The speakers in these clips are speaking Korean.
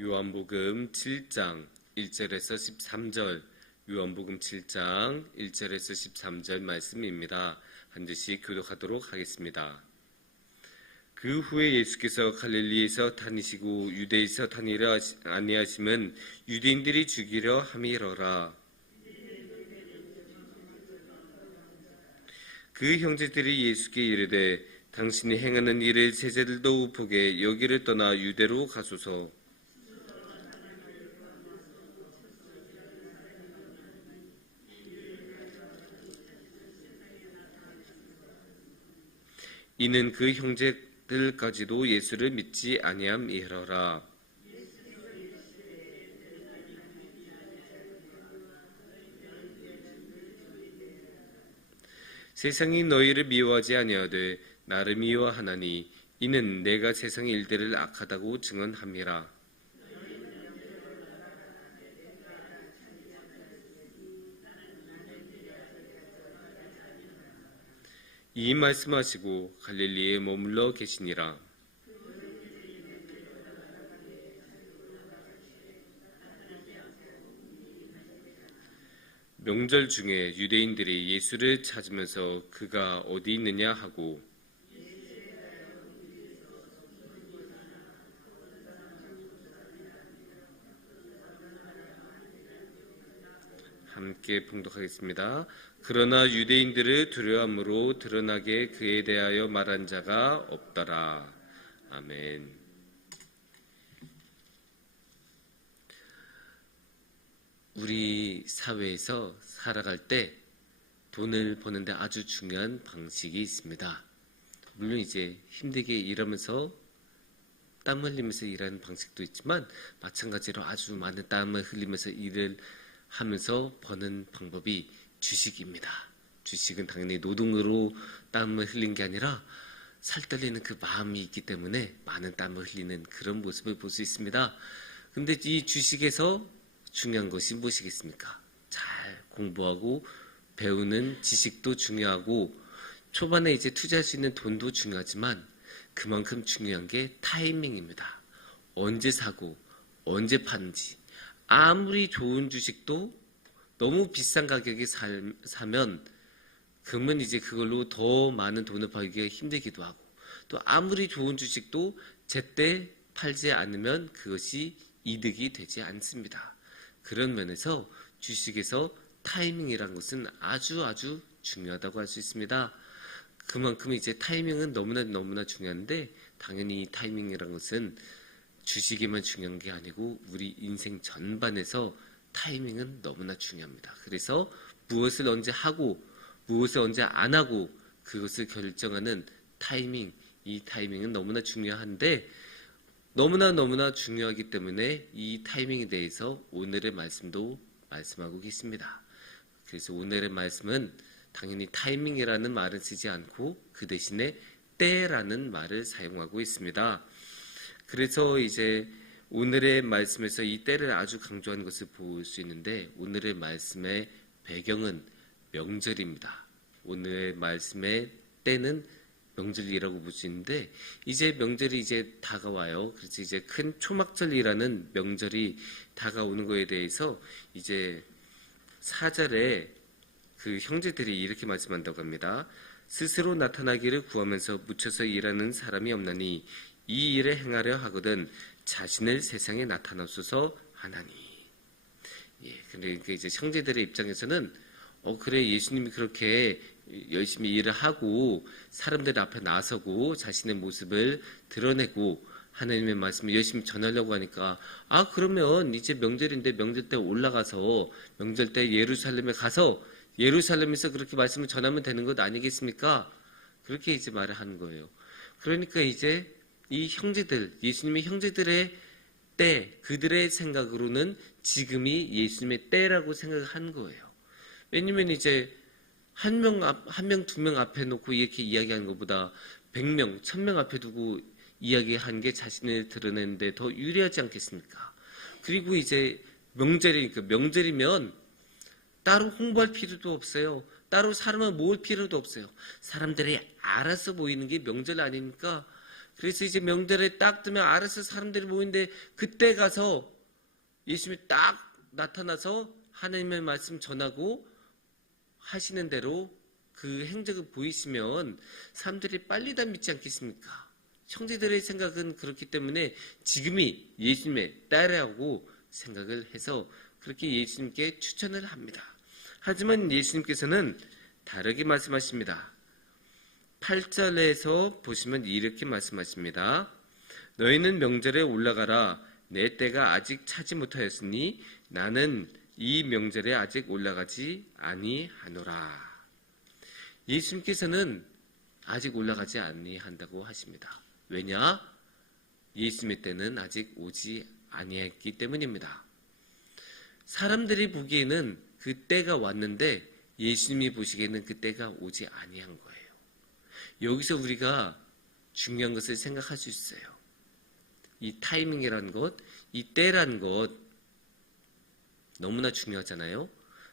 요한복음 7장 1절에서 13절, 요한복음 7장 1절에서 13절 말씀입니다. 한 절씩 교독하도록 하겠습니다. 그 후에 예수께서 갈릴리에서 다니시고 유대에서 다니려 아니하심은 유대인들이 죽이려 함이러라. 그 형제들이 예수께 이르되 당신이 행하는 일을 제자들도 보게 여기를 떠나 유대로 가소서. 이는 그 형제들까지도 예수를 믿지 아니함이러라. 세상이 너희를 미워하지 아니하되 나를 미워하나니 이는 내가 세상의 일들을 악하다고 증언함이라. 이 말씀하시고 갈릴리에 머물러 계시니라. 명절 중에 유대인들이 예수를 찾으면서 그가 어디 있느냐 하고 함께 봉독하겠습니다. 그러나 유대인들을 두려움으로 드러나게 그에 대하여 말한 자가 없더라. 아멘. 우리 사회에서 살아갈 때 돈을 버는데 아주 중요한 방식이 있습니다. 물론 이제 힘들게 일하면서 땀 흘리면서 일하는 방식도 있지만 마찬가지로 아주 많은 땀을 흘리면서 일을 하면서 버는 방법이 주식입니다. 주식은 당연히 노동으로 땀을 흘린 게 아니라 살떨리는 그 마음이 있기 때문에 많은 땀을 흘리는 그런 모습을 볼 수 있습니다. 근데 이 주식에서 중요한 것이 무엇이겠습니까? 잘 공부하고 배우는 지식도 중요하고 초반에 이제 투자할 수 있는 돈도 중요하지만 그만큼 중요한 게 타이밍입니다. 언제 사고 언제 파는지. 아무리 좋은 주식도 너무 비싼 가격에 사면 그러면 이제 그걸로 더 많은 돈을 벌기가 힘들기도 하고 또 아무리 좋은 주식도 제때 팔지 않으면 그것이 이득이 되지 않습니다. 그런 면에서 주식에서 타이밍이란 것은 아주 중요하다고 할 수 있습니다. 그만큼 이제 타이밍은 너무나 중요한데 당연히 이 타이밍이란 것은 주식에만 중요한 게 아니고 우리 인생 전반에서 타이밍은 너무나 중요합니다. 그래서 무엇을 언제 하고 무엇을 언제 안 하고 그것을 결정하는 타이밍, 이 타이밍은 너무나 중요한데 너무나 중요하기 때문에 이 타이밍에 대해서 오늘의 말씀도 말씀하고 계십니다. 그래서 오늘의 말씀은 당연히 타이밍이라는 말을 쓰지 않고 그 대신에 때라는 말을 사용하고 있습니다. 그래서 이제 오늘의 말씀에서 이 때를 아주 강조한 것을 볼 수 있는데 오늘의 말씀의 배경은 명절입니다. 오늘의 말씀의 때는 명절이라고 볼 수 있는데 이제 명절이 이제 다가와요. 그래서 이제 큰 초막절이라는 명절이 다가오는 것에 대해서 이제 4절에 그 형제들이 이렇게 말씀한다고 합니다. 스스로 나타나기를 구하면서 묻혀서 일하는 사람이 없나니 이 일을 행하려 하거든 자신을 세상에 나타나소서 하나니. 그러니까 이제 형제들의 입장에서는 그래 예수님이 그렇게 열심히 일을 하고 사람들 앞에 나서고 자신의 모습을 드러내고 하나님의 말씀을 열심히 전하려고 하니까 그러면 이제 명절인데 명절 때 올라가서 명절 때 예루살렘에 가서 예루살렘에서 그렇게 말씀을 전하면 되는 것 아니겠습니까? 그렇게 이제 말을 하는 거예요. 그러니까 이제 이 형제들, 예수님의 형제들의 때, 그들의 생각으로는 지금이 예수님의 때라고 생각한 거예요. 왜냐면 이제 한 명, 두 명 앞에 놓고 이렇게 이야기하는 것보다 100명, 1000명 앞에 두고 이야기한 게 자신을 드러내는데 더 유리하지 않겠습니까? 그리고 이제 명절이니까 명절이면 따로 홍보할 필요도 없어요. 따로 사람을 모을 필요도 없어요. 사람들이 알아서 모이는 게 명절 아닙니까? 그래서 이제 명절에 딱 뜨면 알아서 사람들이 모이는데 그때 가서 예수님이 딱 나타나서 하나님의 말씀 전하고 하시는 대로 그 행적을 보이시면 사람들이 빨리 다 믿지 않겠습니까? 형제들의 생각은 그렇기 때문에 지금이 예수님의 때라고 생각을 해서 그렇게 예수님께 추천을 합니다. 하지만 예수님께서는 다르게 말씀하십니다. 8절에서 보시면 이렇게 말씀하십니다. 너희는 명절에 올라가라. 내 때가 아직 차지 못하였으니 나는 이 명절에 아직 올라가지 아니하노라. 예수님께서는 아직 올라가지 아니한다고 하십니다. 왜냐? 예수님의 때는 아직 오지 아니했기 때문입니다. 사람들이 보기에는 그 때가 왔는데 예수님이 보시기에는 그 때가 오지 아니한 거예요. 여기서 우리가 중요한 것을 생각할 수 있어요. 이 타이밍이라는 것, 이 때라는 것 너무나 중요하잖아요.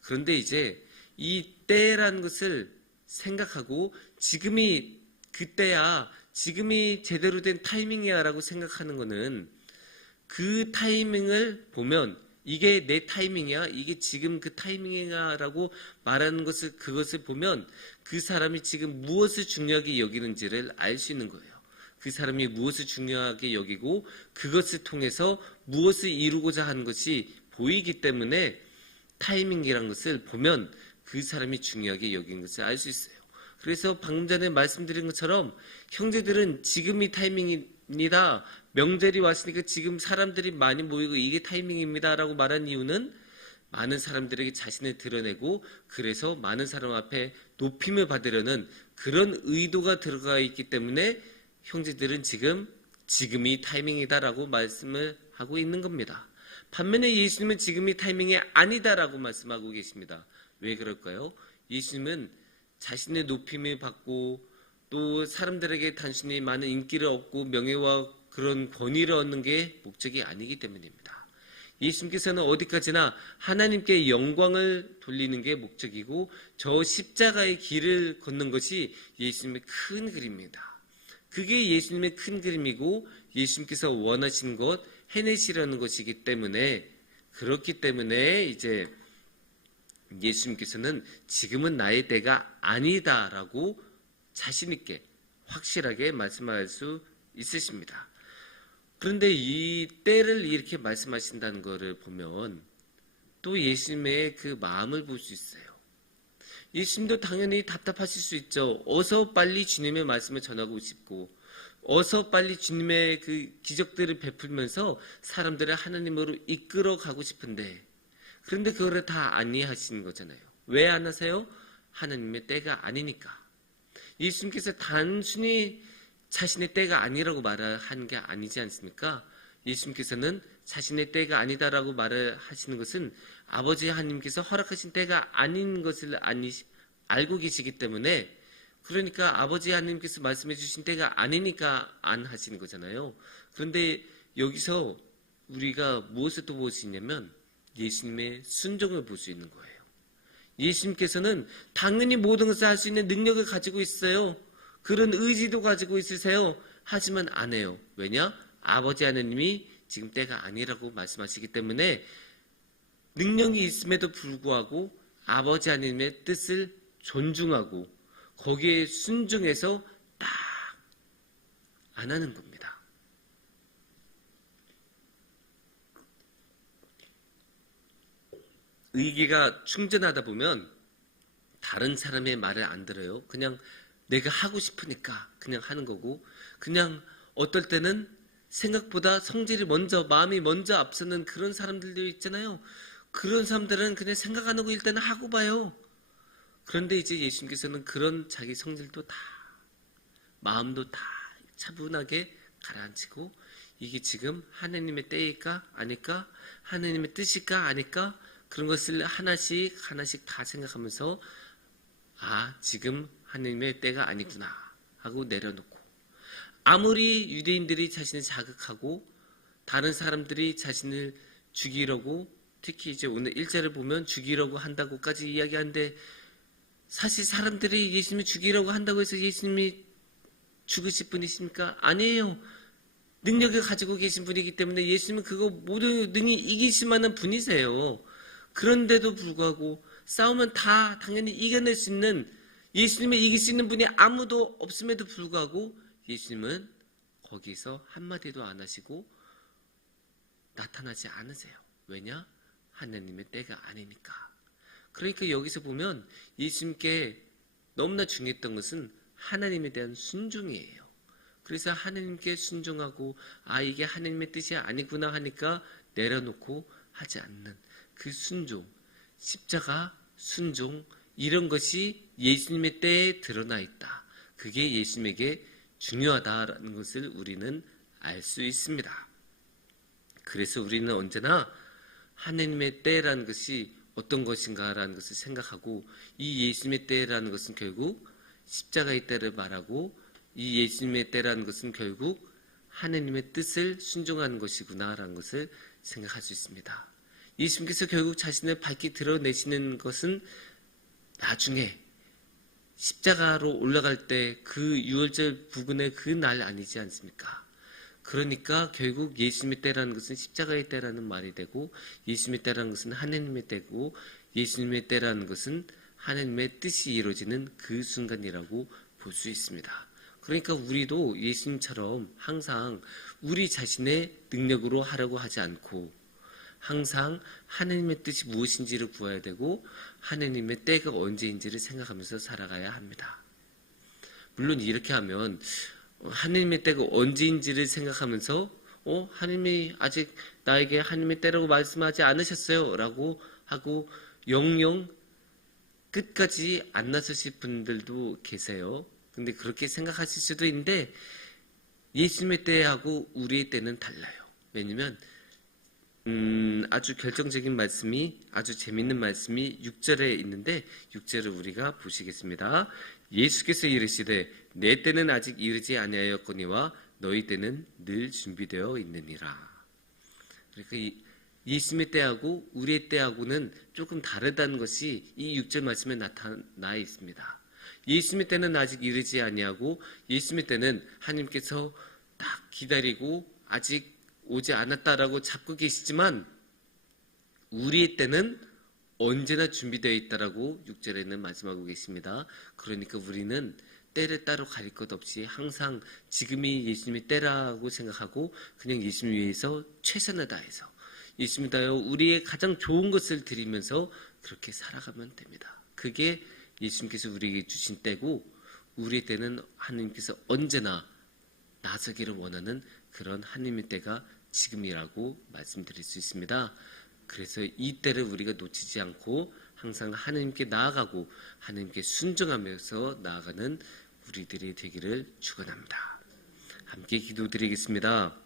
그런데 이제 이 때라는 것을 생각하고 지금이 그때야, 지금이 제대로 된 타이밍이야 라고 생각하는 것은 그 타이밍을 보면 이게 내 타이밍이야, 이게 지금 그 타이밍이야 라고 말하는 것을, 그것을 보면 그 사람이 지금 무엇을 중요하게 여기는지를 알 수 있는 거예요. 그 사람이 무엇을 중요하게 여기고 그것을 통해서 무엇을 이루고자 하는 것이 보이기 때문에 타이밍이라는 것을 보면 그 사람이 중요하게 여긴 것을 알 수 있어요. 그래서 방금 전에 말씀드린 것처럼 형제들은 지금이 타이밍입니다. 명절이 왔으니까 지금 사람들이 많이 모이고 이게 타이밍입니다 라고 말한 이유는 많은 사람들에게 자신을 드러내고 그래서 많은 사람 앞에 높임을 받으려는 그런 의도가 들어가 있기 때문에 형제들은 지금이 타이밍이다라고 말씀을 하고 있는 겁니다. 반면에 예수님은 지금이 타이밍이 아니다라고 말씀하고 계십니다. 왜 그럴까요? 예수님은 자신의 높임을 받고 또 사람들에게 단순히 많은 인기를 얻고 명예와 그런 권위를 얻는 게 목적이 아니기 때문입니다. 예수님께서는 어디까지나 하나님께 영광을 돌리는 게 목적이고 저 십자가의 길을 걷는 것이 예수님의 큰 그림입니다. 그게 예수님의 큰 그림이고 예수님께서 원하시는 것, 해내시려는 것이기 때문에 그렇기 때문에 이제 예수님께서는 지금은 나의 때가 아니다라고 자신 있게 확실하게 말씀할 수 있으십니다. 그런데 이 때를 이렇게 말씀하신다는 것을 보면 또 예수님의 그 마음을 볼 수 있어요. 예수님도 당연히 답답하실 수 있죠. 어서 빨리 주님의 말씀을 전하고 싶고 어서 빨리 주님의 그 기적들을 베풀면서 사람들을 하나님으로 이끌어 가고 싶은데 그런데 그거를 다 아니하시는 거잖아요. 왜 안 하세요? 하나님의 때가 아니니까. 예수님께서 단순히 자신의 때가 아니라고 말하는 게 아니지 않습니까? 예수님께서는 자신의 때가 아니다라고 말을 하시는 것은 아버지 하나님께서 허락하신 때가 아닌 것을 알고 계시기 때문에 그러니까 아버지 하나님께서 말씀해 주신 때가 아니니까 안 하시는 거잖아요. 그런데 여기서 우리가 무엇을 또 볼 수 있냐면 예수님의 순종을 볼 수 있는 거예요. 예수님께서는 당연히 모든 것을 할 수 있는 능력을 가지고 있어요. 그런 의지도 가지고 있으세요. 하지만 안 해요. 왜냐? 아버지 하나님이 지금 때가 아니라고 말씀하시기 때문에 능력이 있음에도 불구하고 아버지 하나님의 뜻을 존중하고 거기에 순종해서 딱 안 하는 겁니다. 의기가 충전하다 보면 다른 사람의 말을 안 들어요. 그냥 내가 하고 싶으니까 그냥 하는 거고 그냥 어떨 때는 생각보다 성질이 먼저 마음이 먼저 앞서는 그런 사람들도 있잖아요. 그런 사람들은 그냥 생각 안 하고 일단은 하고 봐요. 그런데 이제 예수님께서는 그런 자기 성질도 다 마음도 다 차분하게 가라앉히고 이게 지금 하나님의 때일까 아닐까 하나님의 뜻일까 아닐까 그런 것을 하나씩 다 생각하면서 지금 하나님의 때가 아니구나 하고 내려놓고 아무리 유대인들이 자신을 자극하고 다른 사람들이 자신을 죽이려고 특히 이제 오늘 1절을 보면 죽이려고 한다고까지 이야기하는데 사실 사람들이 예수님을 죽이려고 한다고 해서 예수님이 죽으실 분이십니까? 아니에요. 능력을 가지고 계신 분이기 때문에 예수님은 그거 모든 능히 이기실 만한 분이세요. 그런데도 불구하고 싸우면 다 당연히 이겨낼 수 있는, 예수님을 이길 수 있는 분이 아무도 없음에도 불구하고 예수님은 거기서 한마디도 안 하시고 나타나지 않으세요. 왜냐? 하나님의 때가 아니니까. 그러니까 여기서 보면 예수님께 너무나 중요했던 것은 하나님에 대한 순종이에요. 그래서 하나님께 순종하고 이게 하나님의 뜻이 아니구나 하니까 내려놓고 하지 않는 그 순종, 십자가 순종, 이런 것이 예수님의 때에 드러나 있다. 그게 예수님에게 중요하다라는 것을 우리는 알 수 있습니다. 그래서 우리는 언제나 하나님의 때라는 것이 어떤 것인가라는 것을 생각하고, 이 예수님의 때라는 것은 결국 십자가의 때를 말하고, 이 예수님의 때라는 것은 결국 하나님의 뜻을 순종하는 것이구나라는 것을 생각할 수 있습니다. 예수님께서 결국 자신을 밝히 드러내시는 것은 나중에 십자가로 올라갈 때 그 유월절 부근의 그 날 아니지 않습니까? 그러니까 결국 예수님의 때라는 것은 십자가의 때라는 말이 되고, 예수님의 때라는 것은 하나님의 때고, 예수님의 때라는 것은 하나님의 뜻이 이루어지는 그 순간이라고 볼 수 있습니다. 그러니까 우리도 예수님처럼 항상 우리 자신의 능력으로 하려고 하지 않고 항상 하나님의 뜻이 무엇인지를 구해야 되고 하나님의 때가 언제인지를 생각하면서 살아가야 합니다. 물론 이렇게 하면 하나님의 때가 언제인지를 생각하면서 하나님이 아직 나에게 하나님의 때라고 말씀하지 않으셨어요 라고 하고 영영 끝까지 안 나서실 분들도 계세요. 근데 그렇게 생각하실 수도 있는데 예수님의 때하고 우리의 때는 달라요. 왜냐면 아주 결정적인 말씀이, 아주 재밌는 말씀이 6절에 있는데 6절을 우리가 보시겠습니다. 예수께서 이르시되 내 때는 아직 이르지 아니하였거니와 너희 때는 늘 준비되어 있느니라. 그러니까 예수님의 때하고 우리의 때하고는 조금 다르다는 것이 이 6절 말씀에 나타나 있습니다. 예수님의 때는 아직 이르지 아니하고 예수님의 때는 하나님께서 딱 기다리고 아직 오지 않았다라고 잡고 계시지만 우리의 때는 언제나 준비되어 있다라고 6절에는 말씀하고 계십니다. 그러니까 우리는 때를 따로 가릴 것 없이 항상 지금이 예수님의 때라고 생각하고 그냥 예수님 위해서 최선을 다해서 예수님 다여 우리의 가장 좋은 것을 드리면서 그렇게 살아가면 됩니다. 그게 예수님께서 우리에게 주신 때고 우리의 때는 하나님께서 언제나 나서기를 원하는 그런 하나님의 때가 지금이라고 말씀드릴 수 있습니다. 그래서 이 때를 우리가 놓치지 않고 항상 하나님께 나아가고 하나님께 순종하면서 나아가는 우리들이 되기를 축원합니다. 함께 기도드리겠습니다.